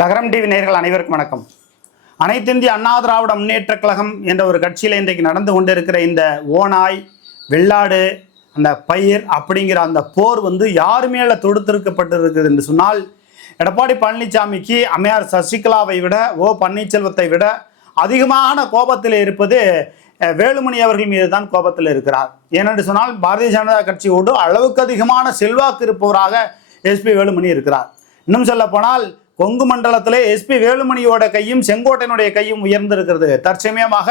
லகரம் டிவி நேர்கள் அனைவருக்கும் வணக்கம். அனைத்திந்திய அண்ணா திராவிட முன்னேற்றக் கழகம் என்ற ஒரு கட்சியில் இன்றைக்கு நடந்து கொண்டிருக்கிற இந்த ஓநாய் வெள்ளாடு அந்த பயிர் அப்படிங்கிற அந்த போர் வந்து யார் மேலே தொடுத்திருக்கப்பட்டிருக்குது என்று சொன்னால் எடப்பாடி பழனிசாமிக்கு அம்மையார் சசிகலாவை விட ஓ பன்னீர்செல்வத்தை விட அதிகமான கோபத்தில் இருப்பது வேலுமணி அவர்கள் மீது தான் கோபத்தில் இருக்கிறார். ஏனென்று சொன்னால் பாரதிய ஜனதா கட்சியோடு அளவுக்கு அதிகமான செல்வாக்கு இருப்பவராக எஸ்பி வேலுமணி இருக்கிறார். இன்னும் சொல்ல போனால் கொங்கு மண்டலத்திலே எஸ்பி வேலுமணியோட கையும் செங்கோட்டையனுடைய கையும் உயர்ந்திருக்கிறது. தற்சமயமாக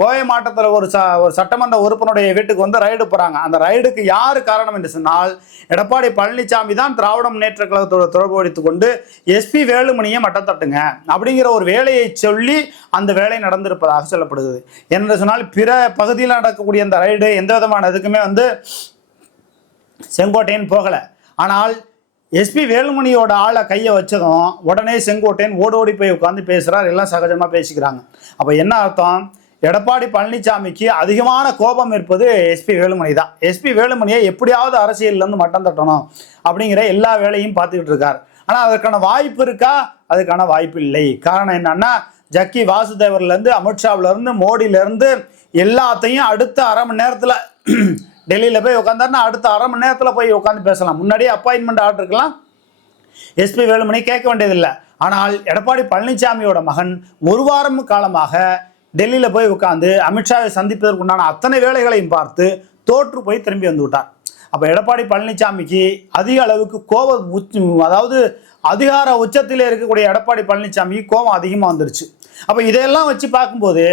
கோவை மாவட்டத்தில் ஒரு ச ஒரு சட்டமன்ற உறுப்பினருடைய வீட்டுக்கு வந்து ரைடு போகிறாங்க அந்த ரைடுக்கு யார் காரணம் என்று சொன்னால் எடப்பாடி பழனிசாமி தான் திராவிட முன்னேற்ற கழகத்தோட தொடர்பு வைத்துக் கொண்டு எஸ்பி வேலுமணியை மட்டம் தட்டுங்க அப்படிங்கிற ஒரு வேலையை சொல்லி அந்த வேலை நடந்திருப்பதாக சொல்லப்படுகிறது. என்று சொன்னால் பிற பகுதியில் நடக்கக்கூடிய அந்த ரைடு எந்த விதமான இதுக்குமே வந்து செங்கோட்டையன் போகலை. ஆனால் எஸ்பி வேலுமணியோட ஆளை கையை வச்சதும் உடனே செங்கோட்டையன் ஓடி ஓடி போய் உட்காந்து பேசுகிறார் எல்லாம் சகஜமாக பேசிக்கிறாங்க. அப்போ என்ன அர்த்தம்? எடப்பாடி பழனிசாமிக்கு அதிகமான கோபம் இருப்பது எஸ்பி வேலுமணி தான். எஸ்பி வேலுமணியை எப்படியாவது அரசியல்லேருந்து மட்டம் தட்டணும் அப்படிங்கிற எல்லா வேலையும் பார்த்துக்கிட்டு இருக்கார். ஆனால் அதற்கான வாய்ப்பு இருக்கா? அதுக்கான வாய்ப்பு இல்லை. காரணம் என்னன்னா ஜக்கி வாசுதேவர்லேருந்து அமித்ஷாவிலேருந்து மோடியிலேருந்து எல்லாத்தையும் அடுத்த அரை மணி நேரத்தில் டெல்லியில் போய் உட்காந்தாருன்னா அடுத்த அரை மணி நேரத்தில் போய் உட்காந்து பேசலாம். முன்னாடியே அப்பாயின்மெண்ட் ஆர்டருக்கெல்லாம் எஸ்பி வேலுமணி கேட்க வேண்டியதில்லை. ஆனால் எடப்பாடி பழனிசாமியோட மகன் ஒரு வாரம் காலமாக டெல்லியில் போய் உட்காந்து அமித்ஷாவை சந்திப்பதற்குண்டான அத்தனை வேலைகளையும் பார்த்து தோற்று போய் திரும்பி வந்து விட்டார். அப்போ எடப்பாடி பழனிசாமிக்கு அதிக அளவுக்கு கோபம் உச்ச அதாவது அதிகார உச்சத்தில் இருக்கக்கூடிய எடப்பாடி பழனிசாமிக்கு கோபம் அதிகமாக வந்துருச்சு. அப்போ இதையெல்லாம் வச்சு பார்க்கும்போது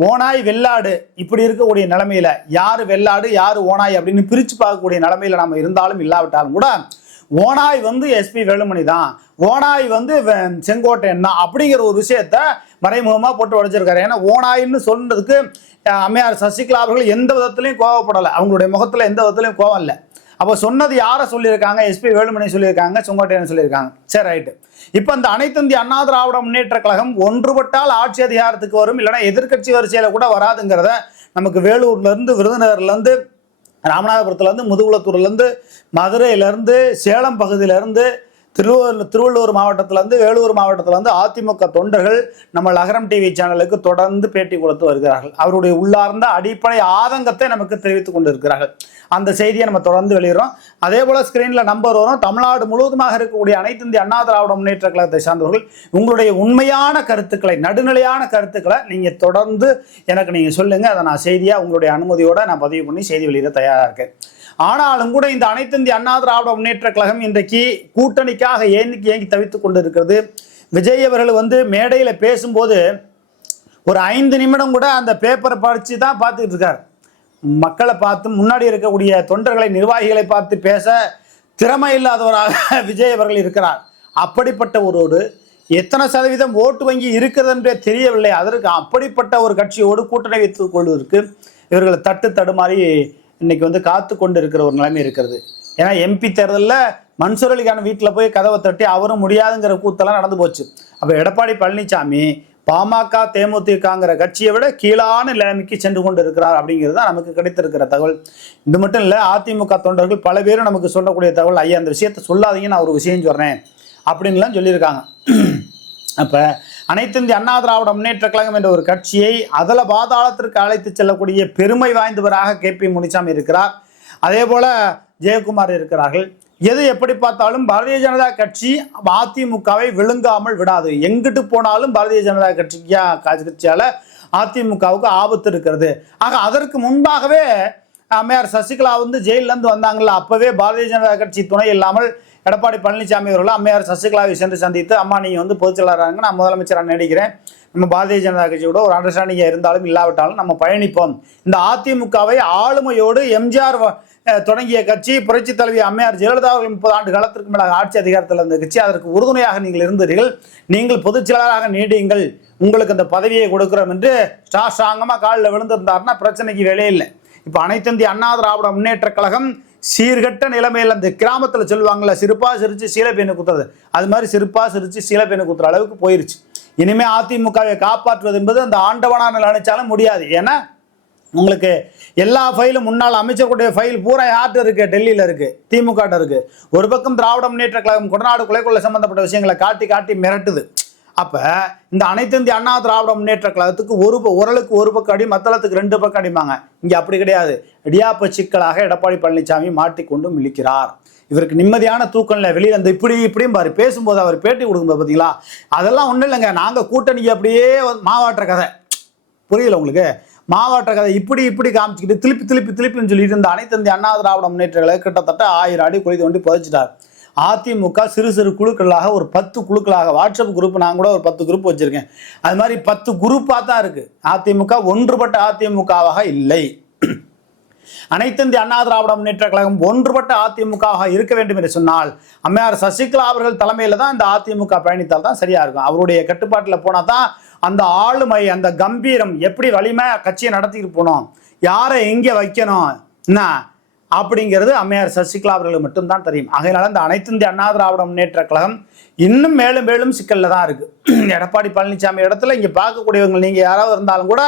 ஓனாய் வெள்ளாடு. இப்படி இருக்கக்கூடிய நிலைமையில யார் வெள்ளாடு யார் ஓனாய் அப்படின்னு பிரித்து பார்க்கக்கூடிய நிலைமையில நம்ம இருந்தாலும் இல்லாவிட்டாலும் கூட ஓனாய் வந்து எஸ்பி வேலுமணி தான். ஓனாய் வந்து வெ- செங்கோட்டையன் தான். அப்படிங்கிற ஒரு விஷயத்த மறைமுகமாக போட்டு உடைச்சிருக்காரு. ஏன்னா ஓனாயின்னு சொன்னதுக்கு அம்மையார் சசிகலா அவர்கள் எந்த விதத்துலையும் கோவப்படலை. அவங்களுடைய முகத்தில் எந்த விதத்துலையும் கோவம் இல்லை. அப்போ சொன்னது யாரை சொல்லியிருக்காங்க? எஸ்பி வேலுமணி சொல்லியிருக்காங்க செங்கோட்டையன் சொல்லியிருக்காங்க. சரி ரைட்டு. இப்போ இந்த அனைத்து இந்திய அண்ணா திராவிட முன்னேற்ற கழகம் ஒன்றுபட்டால் ஆட்சி அதிகாரத்துக்கு வரும் இல்லைன்னா எதிர்க்கட்சி வரிசையில் கூட வராதுங்கிறத நமக்கு வேலூர்லேருந்து விருதுநகர்லேருந்து ராமநாதபுரத்துலேருந்து முதுகுளத்தூர்லேருந்து மதுரையிலேருந்து சேலம் பகுதியிலேருந்து திருவள்ளூர் திருவள்ளூர் மாவட்டத்திலேருந்து வேலூர் மாவட்டத்திலேருந்து அதிமுக தொண்டர்கள் நம்ம லகரம் டிவி சேனலுக்கு தொடர்ந்து பேட்டி கொடுத்து வருகிறார்கள். அவருடைய உள்ளார்ந்த அடிப்படை ஆதங்கத்தை நமக்கு தெரிவித்துக் கொண்டிருக்கிறார்கள். அந்த செய்தியை நம்ம தொடர்ந்து வெளியிடறோம். அதே போல் ஸ்க்ரீனில் நம்பர் வரும். தமிழ்நாடு முழுவதுமாக இருக்கக்கூடிய அனைத்து இந்திய அண்ணா திராவிட முன்னேற்ற கழகத்தை சார்ந்தவர்கள் உங்களுடைய உண்மையான கருத்துக்களை நடுநிலையான கருத்துக்களை நீங்கள் தொடர்ந்து எனக்கு நீங்கள் சொல்லுங்கள் அதை நான் செய்தியாக உங்களுடைய அனுமதியோடு நான் பதிவு பண்ணி செய்தி வெளியிட தயாராக இருக்கேன். ஆனாலும் கூட இந்த அனைத்திந்திய அண்ணா திராவிட முன்னேற்ற கழகம் இன்றைக்கு கூட்டணிக்காக ஏங்கி ஏங்கி தவித்துக் கொண்டிருக்கிறது. விஜய் அவர்கள் வந்து மேடையில் பேசும்போது ஒரு ஐந்து நிமிடம் கூட அந்த பேப்பரை படித்து தான் பார்த்துக்கிட்டு இருக்கார். மக்களை பார்த்து முன்னாடி இருக்கக்கூடிய தொண்டர்களை நிர்வாகிகளை பார்த்து பேச திறமை இல்லாதவராக விஜய் அவர்கள் இருக்கிறார். அப்படிப்பட்ட ஒருவரு எத்தனை சதவீதம் ஓட்டு வங்கி இருக்கிறது என்றே தெரியவில்லை. அதற்கு அப்படிப்பட்ட ஒரு கட்சியோடு கூட்டணி வைத்துக் கொள்வதற்கு இவர்களை தட்டு தடுமாறி இன்னைக்கு வந்து காத்து கொண்டு இருக்கிற ஒரு நிலைமை இருக்கிறது. ஏன்னா எம்பி தேர்தலில் மன்சூர் அலிகான வீட்டில் போய் கதவை தட்டி அவரும் முடியாதுங்கிற கூத்தெல்லாம் நடந்து போச்சு. அப்போ எடப்பாடி பழனிசாமி பாமக தேமுதிகங்கிற கட்சியை விட கீழான நிலைமைக்கு சென்று கொண்டு இருக்கிறார் அப்படிங்கிறது தான் நமக்கு கிடைத்திருக்கிற தகவல். இது மட்டும் இல்லை அதிமுக தொண்டர்கள் பல பேரும் நமக்கு சொல்லக்கூடிய தகவல் ஐயா அந்த விஷயத்தை சொல்லாதீங்க நான் ஒரு விஷயம் சொல்கிறேன் அப்படின்லாம் சொல்லியிருக்காங்க. அப்போ அனைத்து இந்திய அண்ணா திராவிட முன்னேற்ற கழகம் என்ற ஒரு கட்சியை அதில் பாதாளத்திற்கு அழைத்து செல்லக்கூடிய பெருமை வாய்ந்தவராக கே பி முனிசாமி இருக்கிறார். அதே போல ஜெயக்குமார் இருக்கிறார்கள். எது எப்படி பார்த்தாலும் பாரதிய ஜனதா கட்சி அதிமுகவை விழுங்காமல் விடாது. எங்கிட்டு போனாலும் பாரதிய ஜனதா கட்சிக்கா கட்சியால் அதிமுகவுக்கு ஆபத்து இருக்கிறது. ஆக அதற்கு முன்பாகவே அம்மையார் சசிகலா வந்து ஜெயிலிருந்து வந்தாங்கள்ல அப்பவே பாரதிய ஜனதா கட்சி துணை இல்லாமல் எடப்பாடி பழனிசாமி அவர்கள் அம்மையார் சசிகலாவை சென்று சந்தித்து அம்மா நீங்கள் வந்து பொதுச்செயலாளராங்க நான் முதலமைச்சராக நினைக்கிறேன் நம்ம பாரதிய ஜனதா கட்சியோட ஒரு அண்டர்ஸ்டாண்டிங்காக இருந்தாலும் இல்லாவிட்டாலும் நம்ம பயணிப்போம். இந்த அதிமுகவை ஆளுமையோடு எம்ஜிஆர் வ- தொடங்கிய கட்சி புரட்சி தலைவி அம்மையார் ஜெயலலிதா அவர்கள் முப்பது ஆண்டு காலத்திற்கு மேலாக ஆட்சி அதிகாரத்தில் இருந்த கட்சி அதற்கு உறுதுணையாக நீங்கள் இருந்தீர்கள். நீங்கள் பொதுச் செயலாளராக நீடியுங்கள். உங்களுக்கு அந்த பதவியை கொடுக்குறோம் என்று ஸ்டா ஸ்ட்ராங்கமாக காலில் விழுந்திருந்தார்னா பிரச்சனைக்கு வேலையே இல்லை. இப்போ அனைத்து இந்திய அண்ணா திராவிட முன்னேற்ற கழகம் சீர்கெட்ட நிலைமையில் அந்த கிராமத்தில் சொல்லுவாங்கல்ல சிரித்து சிரிச்சு பெண்ணை குத்துறது. அது மாதிரி சிறுப்பா சிரிச்சு பெண்ணை குத்துற அளவுக்கு போயிருச்சு. இனிமேல் அதிமுகவை காப்பாற்றுவது என்பது அந்த ஆண்டவனான நினைச்சாலும் முடியாது. ஏன்னா உங்களுக்கு எல்லா ஃபைலும் முன்னாள் அமைச்சர்களுடைய ஃபைல் பூரா யார்கிட்ட இருக்குது டெல்லியில் இருக்குது திமுக இருக்குது ஒரு பக்கம் திராவிட முன்னேற்ற கழகம் கொடநாடு கொலை சம்மந்தப்பட்ட விஷயங்களை காட்டி காட்டி மிரட்டுது. அப்போ இந்த அனைத்து இந்திய அண்ணா திராவிட முன்னேற்ற கழகத்துக்கு ஒரு ப- உரலுக்கு ஒரு பக்கம் அடி மத்தளத்துக்கு ரெண்டு பக்கம் அடிமாங்க இங்கே அப்படி கிடையாது. இடியாப்ப சிக்கலாக எடப்பாடி பழனிசாமி மாட்டிக்கொண்டு மிளிக்கிறார். இவருக்கு நிம்மதியான தூக்கம் இல்லை. அந்த இப்படி இப்படியும் பாரு. பேசும்போது அவர் பேட்டி கொடுக்கும்போது பார்த்தீங்களா அதெல்லாம் ஒன்றும் இல்லைங்க. நாங்கள் கூட்டணிக்கு அப்படியே மாவாட்டுற கதை. புரியல உங்களுக்கு? மாவாட்ட கதை. இப்படி இப்படி காமிச்சிக்கிட்டு திருப்பி திருப்பி திருப்பின்னு சொல்லிட்டு இருந்த அனைத்து இந்திய அண்ணா திராவிட முன்னேற்ற கழகம் கிட்டத்தட்ட ஆயிரம் அடி குழி தோண்டி புதைச்சிட்டார். அதிமுக சிறு சிறு குழுக்களாக ஒரு பத்து குழுக்களாக வாட்ஸ்அப் குரூப் நான் கூட ஒரு பத்து குரூப் வச்சுருக்கேன். அது மாதிரி பத்து குரூப்பாக தான் இருக்குது அதிமுக ஒன்றுபட்ட அதிமுகவாக இல்லை. அனைத்திந்திய அண்ணா திராவிட முன்னேற்ற கழகம் ஒன்றுபட்ட அதிமுகவாக இருக்க வேண்டும் என்று சொன்னால் அம்மையார் சசிகலா அவர்கள் தலைமையில் தான் இந்த அதிமுக பயணித்தால் தான் சரியாக இருக்கும். அவருடைய கட்டுப்பாட்டில் போனால் தான் அந்த ஆளுமை அந்த கம்பீரம் எப்படி வலிமை கட்சியை நடத்திட்டு போகணும் யாரை எங்கே வைக்கணும்? என்ன? அப்படிங்கிறது அம்மையார் சசிகலா அவர்களுக்கு மட்டும்தான் தெரியும். ஆகையினால இந்த அனைத்து இந்திய அண்ணா திராவிட முன்னேற்ற கழகம் இன்னும் மேலும் மேலும் சிக்கலில் தான் இருக்கு. எடப்பாடி பழனிசாமி இடத்துல இங்கே பார்க்கக்கூடியவங்க நீங்கள் யாராவது இருந்தாலும் கூட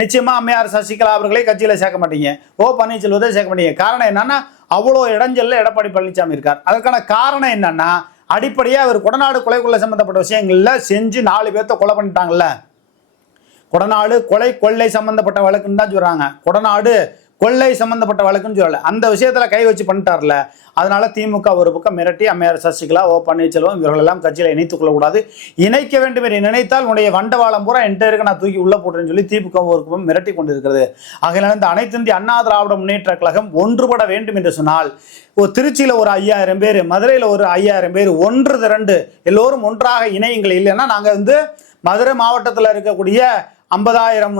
நிச்சயமாக அம்மையார் சசிகலா அவர்களே கட்சியில் சேர்க்க மாட்டீங்க. ஓ பன்னீர்செல்வத்தை சேர்க்க மாட்டீங்க. காரணம் என்னன்னா அவ்வளோ இடைஞ்சல்ல எடப்பாடி பழனிசாமி இருக்கார். அதற்கான காரணம் என்னன்னா அடிப்படையாக அவர் கொடநாடு கொலை கொள்ளை சம்பந்தப்பட்ட விஷயங்களில் செஞ்சு நாலு பேர்த்த கொலை பண்ணிட்டாங்கல்ல. கொடநாடு கொலை கொள்ளை சம்பந்தப்பட்ட வழக்குன்னு தான் சொல்கிறாங்க கொடநாடு கொள்ளை சம்பந்தப்பட்ட வழக்குன்னு சொல்லலை. அந்த விஷயத்தில் கை வச்சு பண்ணிட்டார்ல. அதனால திமுக ஒரு பக்கம் மிரட்டி அம்மையார் சசிகலா ஓ பன்னீர்செல்வம் இவர்களெல்லாம் கட்சியில் இணைத்துக் கொள்ளக்கூடாது இணைக்க வேண்டும் என்று நினைத்தால் உன்னுடைய வண்டவாளம் பூரா என்கிட்ட இருக்க நான் தூக்கி உள்ள போட்டேன்னு சொல்லி திமுக ஒரு பக்கம் மிரட்டி கொண்டிருக்கிறது. ஆகையினால இந்த அனைத்து இந்திய அண்ணா திராவிட முன்னேற்ற கழகம் ஒன்றுபட வேண்டும் என்று சொன்னால் ஒரு திருச்சியில் ஒரு ஐயாயிரம் பேர் மதுரையில் ஒரு ஐயாயிரம் பேர் ஒன்று திரண்டு எல்லோரும் ஒன்றாக இணையுங்கள். இல்லைன்னா நாங்கள் வந்து மதுரை மாவட்டத்தில் இருக்கக்கூடிய ஐம்பதாயிரம்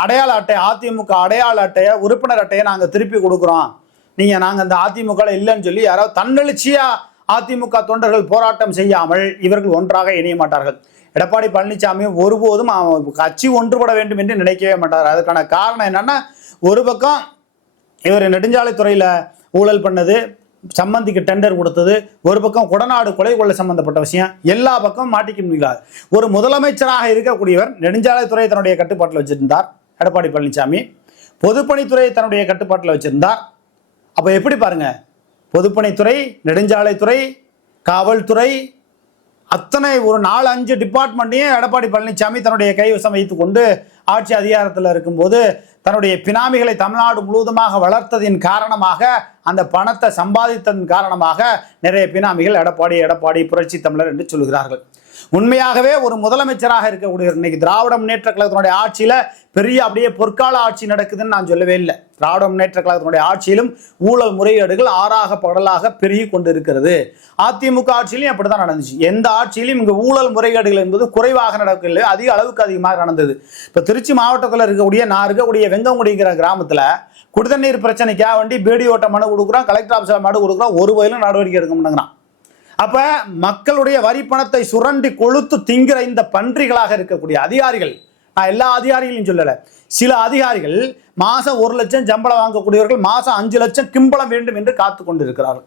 அடையாள அட்டை அதிமுக அடையாள அட்டையை உறுப்பினர் அட்டையை நாங்கள் திருப்பி கொடுக்குறோம். நீங்கள் நாங்கள் அந்த அதிமுக இல்லைன்னு சொல்லி யாராவது தன்னெழுச்சியாக அதிமுக தொண்டர்கள் போராட்டம் செய்யாமல் இவர்கள் ஒன்றாக இணைய மாட்டார்கள். எடப்பாடி பழனிசாமி ஒருபோதும் கட்சி ஒன்றுபட வேண்டும் என்று நினைக்கவே மாட்டார். அதுக்கான காரணம் என்னன்னா ஒரு பக்கம் இவர் நெடுஞ்சாலைத்துறையில் ஊழல் பண்ணது சம்பந்திக்கு டெண்டர் கொடுத்தது. ஒரு பக்கம் கொடநாடு கொலை கொள்ளை சம்பந்தப்பட்ட விஷயம். எல்லா பக்கம் மாட்டிக்க முடியாது ஒரு முதலமைச்சராக இருக்கக்கூடியவர் நெடுஞ்சாலைத்துறை தன்னுடைய கட்டுப்பாட்டில் வச்சிருந்தார். எடப்பாடி பழனிசாமி. பொதுப்பணித்துறை தன்னுடைய கட்டுப்பாட்டில் வச்சிருந்தார். அப்போ எப்படி பாருங்க? பொதுப்பணித்துறை நெடுஞ்சாலைத்துறை காவல்துறை அத்தனை ஒரு நாலு அஞ்சு டிபார்ட்மெண்ட்டையும் எடப்பாடி பழனிசாமி தன்னுடைய கைவசம் வைத்துக்கொண்டு ஆட்சி அதிகாரத்தில் இருக்கும்போது தன்னுடைய பினாமிகளை தமிழ்நாடு முழுவதுமாக வளர்த்ததின் காரணமாக அந்த பணத்தை சம்பாதித்ததன் காரணமாக நிறைய பினாமிகள் எடப்பாடி எடப்பாடி புரட்சி தமிழர் என்று சொல்கிறார்கள். உண்மையாகவே ஒரு முதலமைச்சராக இருக்கக்கூடிய இன்னைக்கு திராவிட முன்னேற்ற கழகத்தினுடைய ஆட்சியில பெரிய அப்படியே பொற்கால ஆட்சி நடக்குதுன்னு நான் சொல்லவே இல்லை. திராவிட முன்னேற்ற கழகத்தினுடைய ஆட்சியிலும் ஊழல் முறைகேடுகள் ஆறாக படலாக பெருகி கொண்டு இருக்கிறது அதிமுக ஆட்சியிலும் அப்படிதான் நடந்துச்சு. எந்த ஆட்சியிலும் இங்கு ஊழல் முறைகேடுகள் என்பது குறைவாக நடக்கவில்லை. அதிக அளவுக்கு அதிகமாக நடந்தது. இப்போ திருச்சி மாவட்டத்தில் இருக்கக்கூடிய நான் இருக்கக்கூடிய வெங்கங்குடிங்கிற கிராமத்தில் குடிதண்ணீர் பிரச்சனைக்காக வேண்டி பேடி ஓட்ட மனு கொடுக்குறோம் கலெக்டர் ஆஃபீஸில் மனு கொடுக்குறோம் ஒரு வயலும் நடவடிக்கை எடுக்க மாட்டேங்கிறான். அப்ப மக்களுடைய வரி பணத்தை சுரண்டி கொழுத்து திங்கிற இந்த பன்றிகளாக இருக்கக்கூடிய அதிகாரிகள் நான் எல்லா அதிகாரிகளையும் சொல்லல சில அதிகாரிகள் மாசம் ஒரு லட்சம் சம்பளம் வாங்கக்கூடியவர்கள் மாசம் அஞ்சு லட்சம் கிம்பளம் வேண்டும் என்று காத்து கொண்டிருக்கிறார்கள்.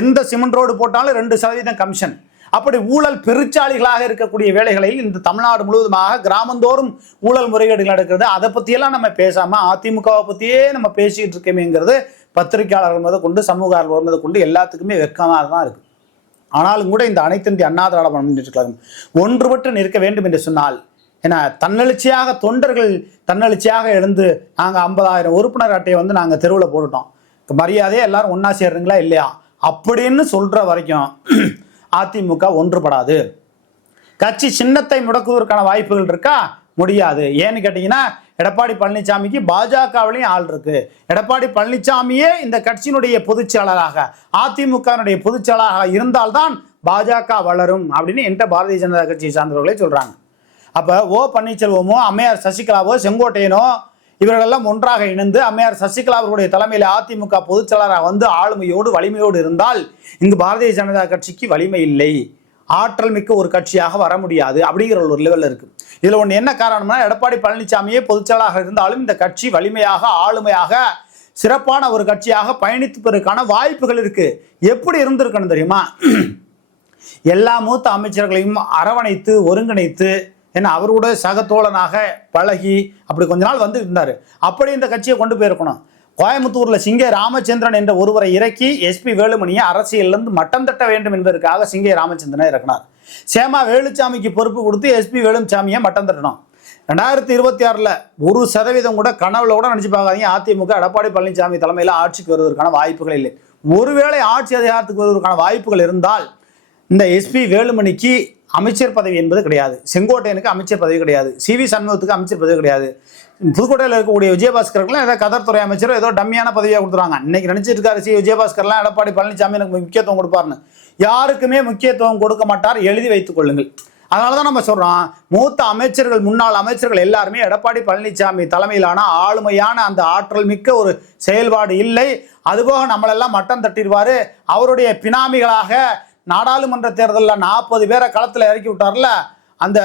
எந்த சிமெண்ட் ரோடு போட்டாலும் ரெண்டு சதவீதம் கமிஷன். அப்படி ஊழல் பெருச்சாளிகளாக இருக்கக்கூடிய வேலைகளில் இந்த தமிழ்நாடு முழுவதுமாக கிராமந்தோறும் ஊழல் முறைகேடுகள் நடக்கிறது. அதை பற்றியெல்லாம் நம்ம பேசாம அதிமுகவை பற்றியே நம்ம பேசிக்கிட்டு இருக்கோமேங்கிறது பத்திரிகையாளர்கள் முதல் கொண்டு சமூக ஆர்வலர்கள் முதல் கொண்டு எல்லாத்துக்குமே வெக்கமாக தான் இருக்கு. ஆனாலும் கூட இந்த அனைத்திந்திய அண்ணா திராவிட முன்னேற்ற கழகம் ஒன்றுபட்டு நிற்க வேண்டும் என்று சொன்னால் ஏன்னா தன்னெழுச்சியாக தொண்டர்கள் தன்னெழுச்சியாக எழுந்து நாங்கள் ஐம்பதாயிரம் உறுப்பினர் அட்டையை வந்து நாங்கள் தெருவில் போட்டுட்டோம். மரியாதையே எல்லாரும் ஒன்றா சேர்றீங்களா இல்லையா? அப்படின்னு சொல்கிற வரைக்கும் அதிமுக ஒன்றுபடாது. கட்சி சின்னத்தை முடக்குவதற்கான வாய்ப்புகள் இருக்கா? முடியாது. ஏன்னு கேட்டிங்கன்னா எடப்பாடி பழனிசாமிக்கு பாஜகவிலையும் ஆள் இருக்கு. எடப்பாடி பழனிசாமியே இந்த கட்சியினுடைய பொதுச் செயலாளராக அதிமுகவினுடைய பொதுச் செயலாளராக இருந்தால்தான் பாஜக வளரும் அப்படின்னு என்கிட்ட பாரதிய ஜனதா கட்சியை சார்ந்தவர்களே சொல்றாங்க. அப்ப ஓ பன்னீர்செல்வமோ அம்மையார் சசிகலாவோ செங்கோட்டையனோ இவர்களெல்லாம் ஒன்றாக இணைந்து அம்மையார் சசிகலா அவர்களுடைய தலைமையில் அதிமுக பொதுச்செயலராக வந்து ஆளுமையோடு வலிமையோடு இருந்தால் இங்கு பாரதிய ஜனதா கட்சிக்கு வலிமை இல்லை. ஆற்றல் மிக்க ஒரு கட்சியாக வர முடியாது அப்படிங்கிற ஒரு லெவலில் இருக்கு. இதில் ஒன்று என்ன காரணம்னா எடப்பாடி பழனிசாமியே பொதுச்செயலாளராக இருந்தாலும் இந்த கட்சி வலிமையாக ஆளுமையாக சிறப்பான ஒரு கட்சியாக பயணிப்பதற்கான வாய்ப்புகள் இருக்கு. எப்படி இருந்திருக்கணும் தெரியுமா? எல்லா மூத்த அமைச்சர்களையும் அரவணைத்து ஒருங்கிணைத்து ஏன்னா அவரோட சகத்தோழனாக பழகி அப்படி கொஞ்ச நாள் வந்து இருந்தார். அப்படி இந்த கட்சியை கொண்டு போயிருக்கணும். கோயம்புத்தூர்ல சிங்கே ராமச்சந்திரன் என்ற ஒருவரை இறக்கி எஸ்பி வேலுமணியை அரசியலிருந்து மட்டம் தட்ட வேண்டும் என்பதற்காக சிங்கை ராமச்சந்திரனை இறக்கினார். சேமா வேலுச்சாமிக்கு பொறுப்பு கொடுத்து எஸ்பி வேலுச்சாமியை மட்டம் தட்டணும் ரெண்டாயிரத்தி இருபத்தி ஆறில் ஒரு சதவீதம் கூட கனவுல கூட நினச்சி பார்க்காதீங்க. அதிமுக எடப்பாடி பழனிசாமி தலைமையில் ஆட்சிக்கு வருவதற்கான வாய்ப்புகள் இல்லை. ஒருவேளை ஆட்சி அதிகாரத்துக்கு வருவதற்கான வாய்ப்புகள் இருந்தால் இந்த எஸ்பி வேலுமணிக்கு அமைச்சர் பதவி என்பது கிடையாது. செங்கோட்டையனுக்கு அமைச்சர் பதவி கிடையாது. சி வி சண்முகத்துக்கு அமைச்சர் பதவி கிடையாது. புதுக்கோட்டையில் இருக்கக்கூடிய விஜயபாஸ்கருக்குலாம் ஏதோ கதர்த்துறை அமைச்சர் ஏதோ டம்மியான பதவியாக கொடுத்துறாங்க இன்னைக்கு நினைச்சிட்டு இருக்காரு சி. விஜயபாஸ்கர்லாம் எடப்பாடி பழனிசாமி எனக்கு முக்கியத்துவம் கொடுப்பாருன்னு. யாருக்குமே முக்கியத்துவம் கொடுக்க மாட்டார் எழுதி வைத்துக் கொள்ளுங்கள். அதனால தான் நம்ம சொல்கிறோம் மூத்த அமைச்சர்கள் முன்னாள் அமைச்சர்கள் எல்லாருமே எடப்பாடி பழனிசாமி தலைமையிலான ஆளுமையான அந்த ஆற்றல் மிக்க ஒரு செயல்பாடு இல்லை. அதுபோக நம்மளெல்லாம் மட்டம் தட்டிடுவார். அவருடைய பினாமிகளாக நாடாளுமன்ற தேர்தலில் நாற்பது பேரை களத்தில் இறக்கி விட்டார்ல அந்த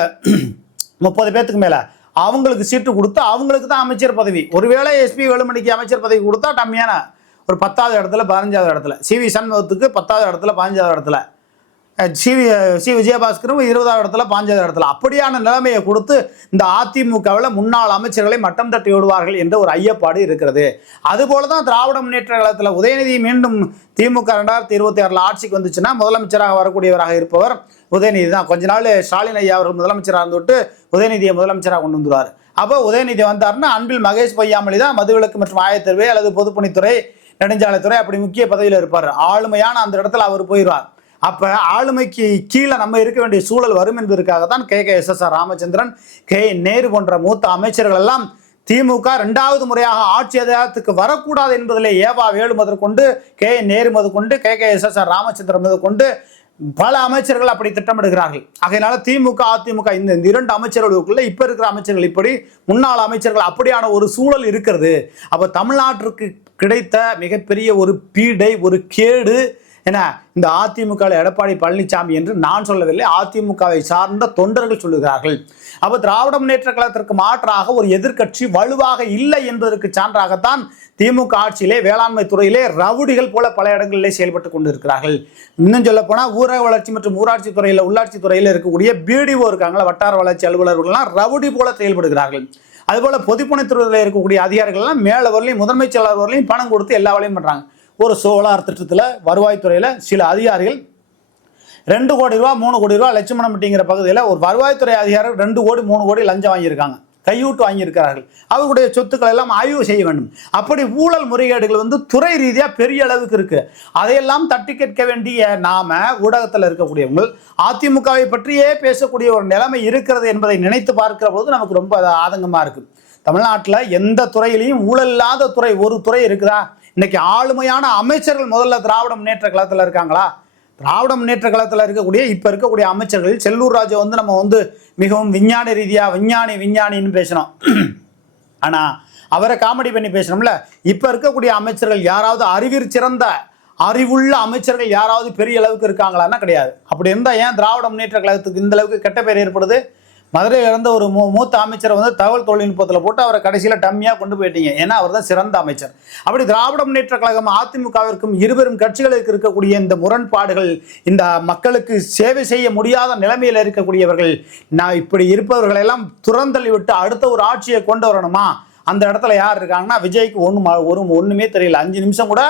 முப்பது பேத்துக்கு மேலே. அவங்களுக்கு சீட்டு கொடுத்து அவங்களுக்கு தான் அமைச்சர் பதவி. ஒருவேளை எஸ்பி வேலுமணிக்கு அமைச்சர் பதவி கொடுத்தா கம்மியான ஒரு பத்தாவது இடத்துல பதினஞ்சாவது இடத்துல. சி வி சண்முகத்துக்கு பத்தாவது இடத்துல பதினஞ்சாவது இடத்துல. சி சி விஜயபாஸ்கரும் இருபதாவது இடத்துல பாஞ்சாவது இடத்துல. அப்படியான நிலைமையை கொடுத்து இந்த அதிமுகவில் முன்னாள் அமைச்சர்களை மட்டம் தட்டி விடுவார்கள் என்ற ஒரு ஐயப்பாடு இருக்கிறது. அதுபோல தான் திராவிட முன்னேற்ற கழகத்தில் உதயநிதி மீண்டும் திமுக ரெண்டாயிரத்தி இருபத்தி ஆறில் ஆட்சிக்கு வந்துச்சுன்னா முதலமைச்சராக வரக்கூடியவராக இருப்பவர் உதயநிதி தான். கொஞ்ச நாள் ஸ்டாலின் ஐயா அவர்கள் முதலமைச்சராக இருந்துவிட்டு உதயநிதியை முதலமைச்சராக கொண்டு வந்துருவார். அப்போ உதயநிதி வந்தார்னா அன்பில் மகேஷ் பொய்யாமொழி தான் மதுவிலக்கு மற்றும் ஆயத்தேர்வை அல்லது பொதுப்பணித்துறை நெடுஞ்சாலைத்துறை அப்படி முக்கிய பதவியில் இருப்பார். ஆளுமையான அந்த இடத்துல அவர் போயிடுவார். அப்ப ஆளுமைக்கு கீழே நம்ம இருக்க வேண்டிய சூழல் வரும் என்பதற்காக தான் K. K. S. S. R. Ramachandran K. Nehru போன்ற மூத்த அமைச்சர்கள் எல்லாம் திமுக இரண்டாவது முறையாக ஆட்சி அதிகாரத்துக்கு வரக்கூடாது என்பதிலே ஏவா வேலு முதற்கொண்டு கே. நேரு முதற்கொண்டு K. K. S. S. R. Ramachandran முதற்கொண்டு பல அமைச்சர்கள் அப்படி திட்டமிடுகிறார்கள். ஆகையினால திமுக அதிமுக இந்த இந்த இரண்டு அமைச்சர்களுக்குள்ள இப்ப இருக்கிற அமைச்சர்கள் இப்படி முன்னாள் அமைச்சர்கள் அப்படியான ஒரு சூழல் இருக்கிறது. அப்ப தமிழ்நாட்டிற்கு கிடைத்த மிகப்பெரிய ஒரு பீடை ஒரு கேடு என்ன இந்த அதிமுக எடப்பாடி பழனிசாமி என்று நான் சொல்லவில்லை அதிமுகவை சார்ந்த தொண்டர்கள் சொல்லுகிறார்கள். அப்ப திராவிட முன்னேற்ற கழகத்திற்கு மாற்றாக ஒரு எதிர்க்கட்சி வலுவாக இல்லை என்பதற்கு சான்றாகத்தான் திமுக ஆட்சியிலே வேளாண்மை துறையிலே ரவுடிகள் போல பல இடங்களிலே செயல்பட்டு கொண்டிருக்கிறார்கள். இன்னும் சொல்ல போனா ஊரக வளர்ச்சி மற்றும் ஊராட்சி துறையில உள்ளாட்சி துறையில இருக்கக்கூடிய பிடிஓ இருக்காங்களா வட்டார வளர்ச்சி அலுவலர்கள்லாம் ரவுடி போல செயல்படுகிறார்கள். அதுபோல பொதுப்பணித்துறையில் இருக்கக்கூடிய அதிகாரிகள்லாம் மேலே மேல வரலையும் செயலாளர் வரலையும் பணம் கொடுத்து எல்லா வேலையும் பண்ணுறாங்க ஒரு சோலார் திட்டத்தில் வருவாய்த்துறையில் சில அதிகாரிகள் ரெண்டு கோடி ரூபா மூணு கோடி ரூபா லட்சுமணம்பட்டிங்கிற பகுதியில் ஒரு வருவாய்த்துறை அதிகாரிகள் ரெண்டு கோடி மூணு கோடி லஞ்சம் வாங்கியிருக்காங்க. கையூட்டு வாங்கியிருக்கிறார்கள். அவர்களுடைய சொத்துக்களை எல்லாம் ஆய்வு செய்ய வேண்டும். அப்படி ஊழல் முறைகேடுகள் வந்து துறை ரீதியாக பெரிய அளவுக்கு இருக்குது அதையெல்லாம் தட்டி கேட்க வேண்டிய நாம ஊடகத்தில் இருக்கக்கூடியவங்க அதிமுகவை பற்றியே பேசக்கூடிய ஒரு நிலைமை இருக்கிறது என்பதை நினைத்து பார்க்கிற போது நமக்கு ரொம்ப ஆதங்கமாக இருக்குது தமிழ்நாட்டில் எந்த துறையிலையும் ஊழல் இல்லாத துறை ஒரு துறை இருக்குதா? இன்னைக்கு ஆளுமையான அமைச்சர்கள் முதல்ல திராவிட முன்னேற்ற கழகத்தில் இருக்காங்களா? திராவிட முன்னேற்ற கழகத்தில் இருக்கக்கூடிய இப்போ இருக்கக்கூடிய அமைச்சர்கள் செல்லூர் ராஜு வந்து நம்ம வந்து மிகவும் விஞ்ஞான ரீதியாக விஞ்ஞானி விஞ்ஞானின்னு பேசினோம் ஆனால் அவரை காமெடி பண்ணி பேசணும்ல? இப்போ இருக்கக்கூடிய அமைச்சர்கள் யாராவது அறிவிற் சிறந்த அறிவுள்ள அமைச்சர்கள் யாராவது பெரிய அளவுக்கு இருக்காங்களான்னா கிடையாது. அப்படி இருந்தால் ஏன் திராவிட முன்னேற்ற கழகத்துக்கு இந்த அளவுக்கு கெட்ட பேர் ஏற்படுது? மதுரையில் இருந்த ஒரு மூ மூத்த அமைச்சரை வந்து தகவல் தொழில்நுட்பத்தில் போட்டு அவரை கடைசியில் டம்மியாக கொண்டு போயிட்டீங்க. ஏன்னா அவர் தான் சிறந்த அமைச்சர். அப்படி திராவிட முன்னேற்ற கழகம் அதிமுகவிற்கும் இருவரும் கட்சிகளுக்கு இருக்கக்கூடிய இந்த முரண்பாடுகள் இந்த மக்களுக்கு சேவை செய்ய முடியாத நிலைமையில் இருக்கக்கூடியவர்கள் நான் இப்படி இருப்பவர்களெல்லாம் துறந்தள்ளி விட்டு அடுத்த ஒரு ஆட்சியை கொண்டு வரணுமா? அந்த இடத்துல யார் இருக்காங்கன்னா விஜய்க்கு ஒன்று ஒரு ஒன்றுமே தெரியல. அஞ்சு நிமிஷம் கூட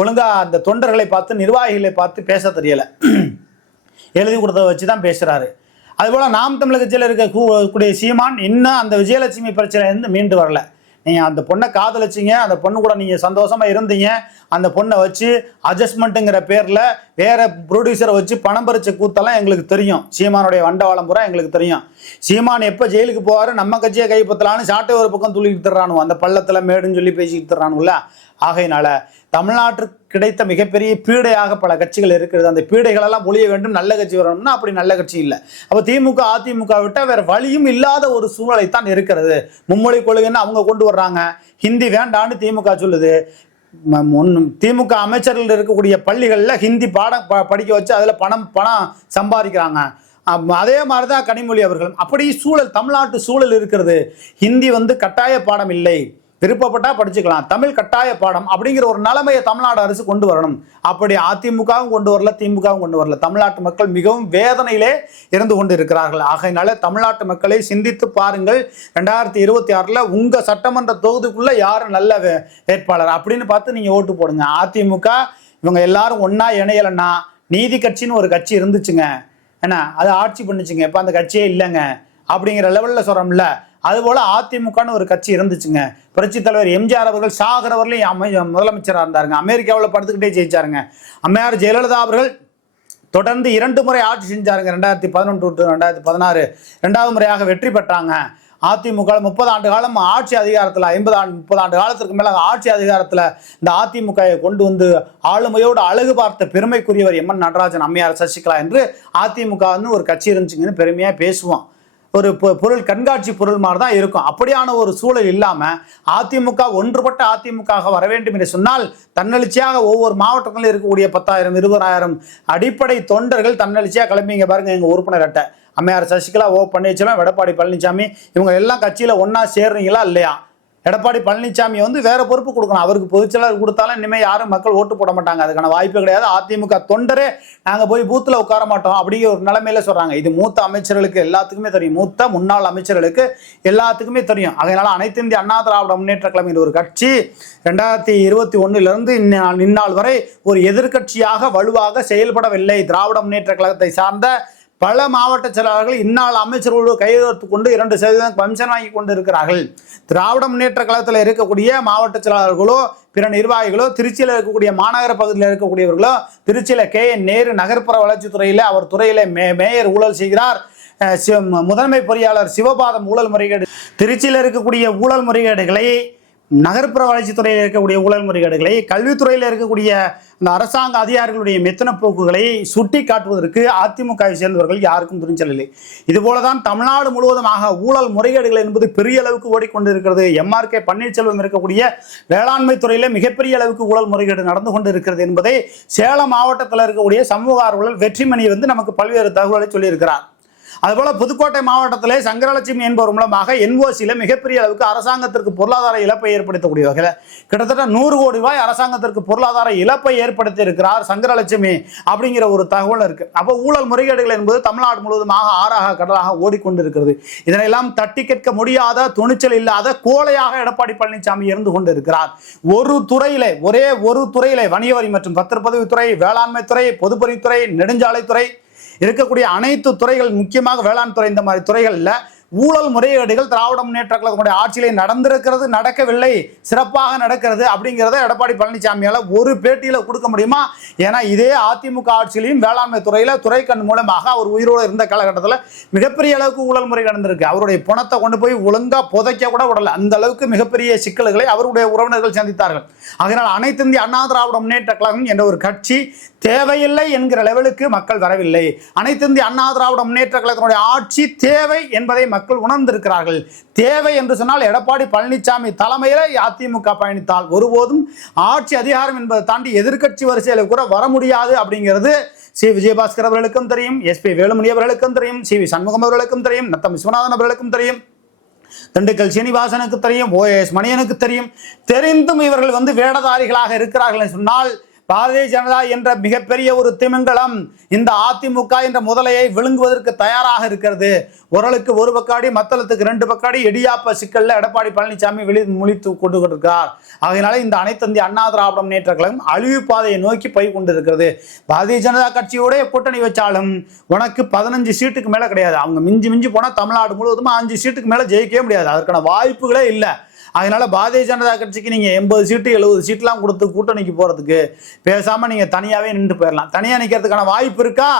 ஒழுங்காக அந்த தொண்டர்களை பார்த்து நிர்வாகிகளை பார்த்து பேச தெரியலை. எழுதி கொடுத்த வச்சு தான் பேசுகிறாரு அதுபோல் நாம் தமிழக கட்சியில் இருக்க கூடிய சீமான் இன்னும் அந்த விஜயலட்சுமி பிரச்சனையிலேருந்து மீண்டு வரல. நீங்கள் அந்த பொண்ணை காதலிச்சிங்க அந்த பொண்ணு கூட நீங்கள் சந்தோஷமாக இருந்தீங்க அந்த பொண்ணை வச்சு அட்ஜஸ்ட்மெண்ட்டுங்கிற பேரில் வேறு ப்ரொடியூசரை வச்சு பணம் பறிச்ச கூத்தெல்லாம் எங்களுக்கு தெரியும். சீமானுடைய வண்டவாளம் பூரா எங்களுக்கு தெரியும். சீமான் எப்போ ஜெயிலுக்கு போவார்? நம்ம கட்சியை கைப்பற்றலான்னு சாட்டை ஒரு பக்கம் துள்ளிக்கிட்டு தர்றானு அந்த பள்ளத்தில் மேடுன்னு சொல்லி பேசிக்கிட்டு தர்றானுல்ல ஆகையினால தமிழ்நாட்டுக்கு கிடைத்த மிகப்பெரிய பீடையாக பல கட்சிகள் இருக்கிறது. அந்த பீடைகளெல்லாம் ஒழிய வேண்டும் நல்ல கட்சி வரணும்னா அப்படி நல்ல கட்சி இல்லை. அப்போ திமுக அதிமுக விட்டால் வேற வழியும் இல்லாத ஒரு சூழலை தான் இருக்கிறது. மும்மொழி கொள்கைன்னு அவங்க கொண்டு வர்றாங்க? ஹிந்தி வேண்டான்னு திமுக சொல்லுது. திமுக அமைச்சர்கள் இருக்கக்கூடிய பள்ளிகளில் ஹிந்தி பாடம் ப- படிக்க வச்சு அதில் பணம் பணம் சம்பாதிக்கிறாங்க. அதே மாதிரி தான் கனிமொழி அவர்கள் அப்படி சூழல் தமிழ்நாட்டு சூழல் இருக்கிறது. ஹிந்தி வந்து கட்டாய பாடம் இல்லை. விருப்பப்பட்டா படிச்சுக்கலாம். தமிழ் கட்டாய பாடம் அப்படிங்கிற ஒரு நிலைமையை தமிழ்நாடு அரசு கொண்டு வரணும். அப்படி அதிமுகவும் கொண்டு வரல திமுகவும் கொண்டு வரல. தமிழ்நாட்டு மக்கள் மிகவும் வேதனையிலே இருந்து கொண்டு இருக்கிறார்கள் ஆகையினால தமிழ்நாட்டு மக்களை சிந்தித்து பாருங்கள். ரெண்டாயிரத்தி இருபத்தி ஆறில் உங்க சட்டமன்ற தொகுதிக்குள்ள யார் நல்ல வே- வேட்பாளர் அப்படின்னு பார்த்து நீங்க ஓட்டு போடுங்க. அதிமுக இவங்க எல்லாரும் ஒன்றா இணையலைன்னா நீதி கட்சின்னு ஒரு கட்சி இருந்துச்சுங்க. என்ன? அது ஆட்சி பண்ணுச்சுங்க. இப்போ அந்த கட்சியே இல்லைங்க. அப்படிங்கிற லெவலில் சொல்கிறோம்ல அதுபோல் அதிமுகன்னு ஒரு கட்சி இருந்துச்சுங்க. புரட்சி தலைவர் எம்ஜிஆர் அவர்கள் சாகிறவர்களையும் அமை முதலமைச்சராக இருந்தாருங்க. அமெரிக்காவில் படுத்துக்கிட்டே ஜெயிச்சாருங்க. அம்மையார் ஜெயலலிதா அவர்கள் தொடர்ந்து இரண்டு முறை ஆட்சி செஞ்சாருங்க. ரெண்டாயிரத்தி பதினொன்று டு ரெண்டாயிரத்தி பதினாறு. ரெண்டாவது முறையாக வெற்றி பெற்றாங்க. அதிமுக முப்பது ஆண்டு காலம் ஆட்சி அதிகாரத்தில் ஐம்பது ஆண்டு முப்பது ஆண்டு காலத்திற்கு மேலே ஆட்சி அதிகாரத்தில் இந்த அதிமுக கொண்டு வந்து ஆளுமையோடு அழகு பார்த்த பெருமைக்குரியவர் எம் என் நடராஜன் அம்மையார் சசிகலா என்று அதிமுகன்னு ஒரு கட்சி இருந்துச்சுங்கன்னு பெருமையாக பேசுவோம். ஒரு பொ- பொருள் கண்காட்சி பொருள் மாதிரி தான் இருக்கும். அப்படியான ஒரு சூழல் இல்லாமல் அதிமுக ஒன்றுபட்ட அதிமுக வர வேண்டும் என்று சொன்னால் தன்னெழுச்சியாக ஒவ்வொரு மாவட்டத்திலும் இருக்கக்கூடிய பத்தாயிரம் இருபதாயிரம் அடிப்படை தொண்டர்கள் தன்னெழுச்சியாக கிளம்பிங்க பாருங்க எங்கள் உறுப்பினர் அட்டை அம்மையார் சசிகலா ஓ பன்னீர்செல்வம் எடப்பாடி பழனிசாமி இவங்க எல்லாம் கட்சியில் ஒன்றா சேர்றீங்களா இல்லையா? எடப்பாடி பழனிசாமி வந்து வேற பொறுப்பு கொடுக்கணும். அவருக்கு பொதுச்செயலாளர் கொடுத்தாலும் இனிமேல் யாரும் மக்கள் ஓட்டு போட மாட்டாங்க. அதுக்கான வாய்ப்பு கிடையாது. அதிமுக தொண்டரே நாங்கள் போய் பூத்தில் உட்கார மாட்டோம் அப்படிங்கிற ஒரு நிலைமையில சொல்றாங்க. இது மூத்த அமைச்சர்களுக்கு எல்லாத்துக்குமே தெரியும். மூத்த முன்னாள் அமைச்சர்களுக்கு எல்லாத்துக்குமே தெரியும். அதனால அனைத்து இந்திய அண்ணா திராவிட முன்னேற்ற கழகம் ஒரு கட்சி. ரெண்டாயிரத்தி இருபத்தி ஒன்னிலிருந்து இந்நாள் வரை ஒரு எதிர்க்கட்சியாக வலுவாக செயல்படவில்லை. திராவிட முன்னேற்ற கழகத்தை சார்ந்த பல மாவட்ட செயலாளர்கள் இந்நாள் அமைச்சர்களோடு கையெழுத்து கொண்டு இரண்டு சதவீதம் கமிஷன் வாங்கி கொண்டு இருக்கிறார்கள் திராவிட முன்னேற்ற கழகத்தில் இருக்கக்கூடிய மாவட்ட செயலாளர்களோ பிற நிர்வாகிகளோ திருச்சியில் இருக்கக்கூடிய மாநகர பகுதியில் இருக்கக்கூடியவர்களோ திருச்சியில் கே. என். நேரு நகர்ப்புற வளர்ச்சித்துறையில் அவர் துறையில் மே மேயர் ஊழல் செய்கிறார். முதன்மை பொறியாளர் சிவபாதம் ஊழல் முறைகேடு திருச்சியில் இருக்கக்கூடிய ஊழல் முறைகேடுகளை நகர்ப்புற வளர்ச்சித்துறையில் இருக்கக்கூடிய ஊழல் முறைகேடுகளை கல்வித்துறையில் இருக்கக்கூடிய இந்த அரசாங்க அதிகாரிகளுடைய மெத்தன போக்குகளை சுட்டி காட்டுவதற்கு அதிமுகவை சேர்ந்தவர்கள் யாருக்கும் துணிச்சல் இல்லை. இதுபோலதான் தமிழ்நாடு முழுவதுமாக ஊழல் முறைகேடுகள் என்பது பெரிய அளவுக்கு ஓடிக்கொண்டிருக்கிறது. எம்ஆர்கே பன்னீர்செல்வம் இருக்கக்கூடிய வேளாண்மை துறையில மிகப்பெரிய அளவுக்கு ஊழல் முறைகேடு நடந்து கொண்டிருக்கிறது என்பதை சேலம் மாவட்டத்தில் இருக்கக்கூடிய சமூக ஆர்வலர் வெற்றிமணி வந்து நமக்கு பல்வேறு தகவல்களை சொல்லியிருக்கிறார். அதுபோல புதுக்கோட்டை மாவட்டத்திலே சங்கரலட்சுமி என்பவர் மூலமாக என்ஓசியில் மிகப்பெரிய அளவுக்கு அரசாங்கத்திற்கு பொருளாதார இழப்பை ஏற்படுத்தக்கூடிய வகையில் கிட்டத்தட்ட நூறு கோடி ரூபாய் அரசாங்கத்திற்கு பொருளாதார இழப்பை ஏற்படுத்தி இருக்கிறார் சங்கரலட்சுமி அப்படிங்கிற ஒரு தகவல் இருக்கு. அப்போ ஊழல் முறைகேடுகள் என்பது தமிழ்நாடு முழுவதுமாக ஆறாக கடலாக ஓடிக்கொண்டிருக்கிறது. இதனையெல்லாம் தட்டி கேட்க முடியாத துணிச்சல் இல்லாத கோலையாக எடப்பாடி பழனிசாமி இருந்து கொண்டிருக்கிறார். ஒரு துறையிலே ஒரே ஒரு துறையிலே வணிக வரி மற்றும் பத்திரப்பதிவுத்துறை வேளாண்மை துறை பொதுப்பணித்துறை நெடுஞ்சாலைத்துறை இருக்கக்கூடிய அனைத்து துறைகள் முக்கியமாக வேளாண் துறை இந்த மாதிரி துறைகளில் ஊழல் முறைகேடுகள் திராவிட முன்னேற்ற கழகத்துடைய ஆட்சியிலே நடந்திருக்கிறது நடக்கவில்லை சிறப்பாக நடக்கிறது அப்படிங்கிறத எடப்பாடி பழனிசாமியால் ஒரு பேட்டியில் கொடுக்க முடியுமா? ஏன்னா இதே அதிமுக ஆட்சியிலையும் வேளாண்மை துறையில் துறைக்கண் மூலமாக அவர் உயிரோடு இருந்த காலகட்டத்தில் மிகப்பெரிய அளவுக்கு ஊழல் முறை நடந்திருக்கு. அவருடைய பணத்தை கொண்டு போய் ஒழுங்காக புதைக்க கூட விடலை. அந்த அளவுக்கு மிகப்பெரிய சிக்கல்களை அவருடைய உறவினர்கள் சந்தித்தார்கள். அதனால் அனைத்து இந்திய அண்ணா திராவிட முன்னேற்ற கழகம் என்ற ஒரு கட்சி தேவையில்லை என்கிற லெவலுக்கு மக்கள் வரவில்லை. அனைத்து இந்திய அண்ணா திராவிட முன்னேற்ற கழகத்தினுடைய ஆட்சி தேவை என்பதை மக்கள் உணர்ந்திருக்கிறார்கள். தேவை என்று சொன்னால் எடப்பாடி பழனிசாமி தலைமையில் அதிமுக பயணித்தால் ஒருபோதும் ஆட்சி அதிகாரம் என்பதை தாண்டி எதிர்க்கட்சி வரிசையில் கூட வர முடியாது அப்படிங்கிறது சி. விஜயபாஸ்கர் அவர்களுக்கும் தெரியும் எஸ்பி வேலுமணி அவர்களுக்கும் தெரியும் சி. வி. சண்முகம் அவர்களுக்கும் தெரியும் நத்தம் விஸ்வநாதன் அவர்களுக்கும் தெரியும். திண்டுக்கல் சீனிவாசனுக்கு தெரியும் ஓஎஸ் மணியனுக்கு தெரியும். தெரிந்தும் இவர்கள் வந்து வேடதாரிகளாக இருக்கிறார்கள் என்று சொன்னால் பாரதிய ஜனதா என்ற மிகப்பெரிய ஒரு திமிங்கலம் இந்த அதிமுக என்ற முதலையை விழுங்குவதற்கு தயாராக இருக்கிறது. உரலுக்கு ஒரு பக்காடி மத்தளத்துக்கு ரெண்டு பக்காடி இடியாப்ப சிக்கல்ல எடப்பாடி பழனிசாமி வெளி முழித்து கொண்டு கொண்டிருக்கிறார் ஆகையினால இந்த அனைத்தந்தி அண்ணா திராவிட முன்னேற்ற கழகம் அழிவு பாதையை நோக்கி போய் கொண்டிருக்கிறது. பாரதிய ஜனதா கட்சியோட கூட்டணி வச்சாலும் உனக்கு பதினஞ்சு சீட்டுக்கு மேல கிடையாது. அவங்க மிஞ்சி மிஞ்சி போனா தமிழ்நாடு முழுவதும் அஞ்சு சீட்டுக்கு மேல ஜெயிக்கவே முடியாது. அதற்கான வாய்ப்புகளே இல்லை. அதனால பாரதிய ஜனதா கட்சிக்கு நீங்கள் எண்பது சீட்டு எழுபது சீட்லாம் கொடுத்து கூட்டணிக்கு போகிறதுக்கு பேசாமல் நீங்கள் தனியாகவே நின்று போயிடலாம் தனியாக நிற்கிறதுக்கான வாய்ப்பு இருக்கா?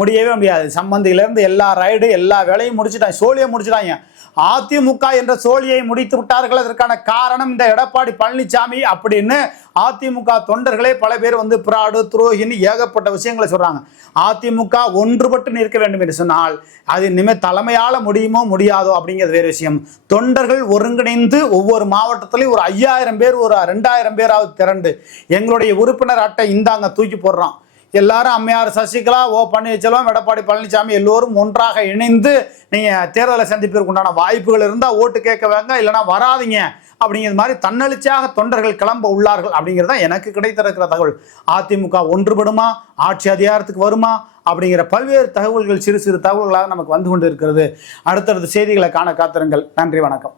முடியவே முடியாது. சம்பந்தியிலேருந்து எல்லா ரைடு எல்லா வேலையும் முடிச்சுட்டாங்க. சோழியை முடிச்சுட்டாங்க. அதிமுக என்ற சோழியை முடித்து விட்டார்கள். அதற்கான காரணம் இந்த எடப்பாடி பழனிசாமி அப்படின்னு அதிமுக தொண்டர்களே பல பேர் வந்து பிராடு துரோகின்னு ஏகப்பட்ட விஷயங்களை சொல்றாங்க. அதிமுக ஒன்றுபட்டு நிற்க வேண்டும் என்று சொன்னால் அது இனிமேல் தலைமையால முடியுமோ முடியாதோ அப்படிங்கிறது வேறு விஷயம். தொண்டர்கள் ஒருங்கிணைந்து ஒவ்வொரு மாவட்டத்திலையும் ஒரு ஐயாயிரம் பேர் ஒரு ரெண்டாயிரம் பேராவது திரண்டு எங்களுடைய உறுப்பினர் அட்டை இந்தாங்க தூக்கி போடுறோம் எல்லாரும் அம்மையார் சசிகலா ஓ பன்னீர்செல்வம் எடப்பாடி பழனிசாமி எல்லோரும் ஒன்றாக இணைந்து நீங்கள் தேர்தலை சந்திப்பதற்கு உண்டான வாய்ப்புகள் இருந்தால் ஓட்டு கேட்க வாங்க இல்லைனா வராதீங்க அப்படிங்கிற மாதிரி தன்னெழுச்சியாக தொண்டர்கள் கிளம்ப உள்ளார்கள் அப்படிங்கிறது தான் எனக்கு கிடைத்திருக்கிற தகவல். அதிமுக ஒன்றுபடுமா? ஆட்சி அதிகாரத்துக்கு வருமா? அப்படிங்கிற பல்வேறு தகவல்கள் சிறு சிறு தகவல்களாக நமக்கு வந்து கொண்டு இருக்கிறது அடுத்தடுத்த செய்திகளை காண காத்திருங்கள். நன்றி வணக்கம்.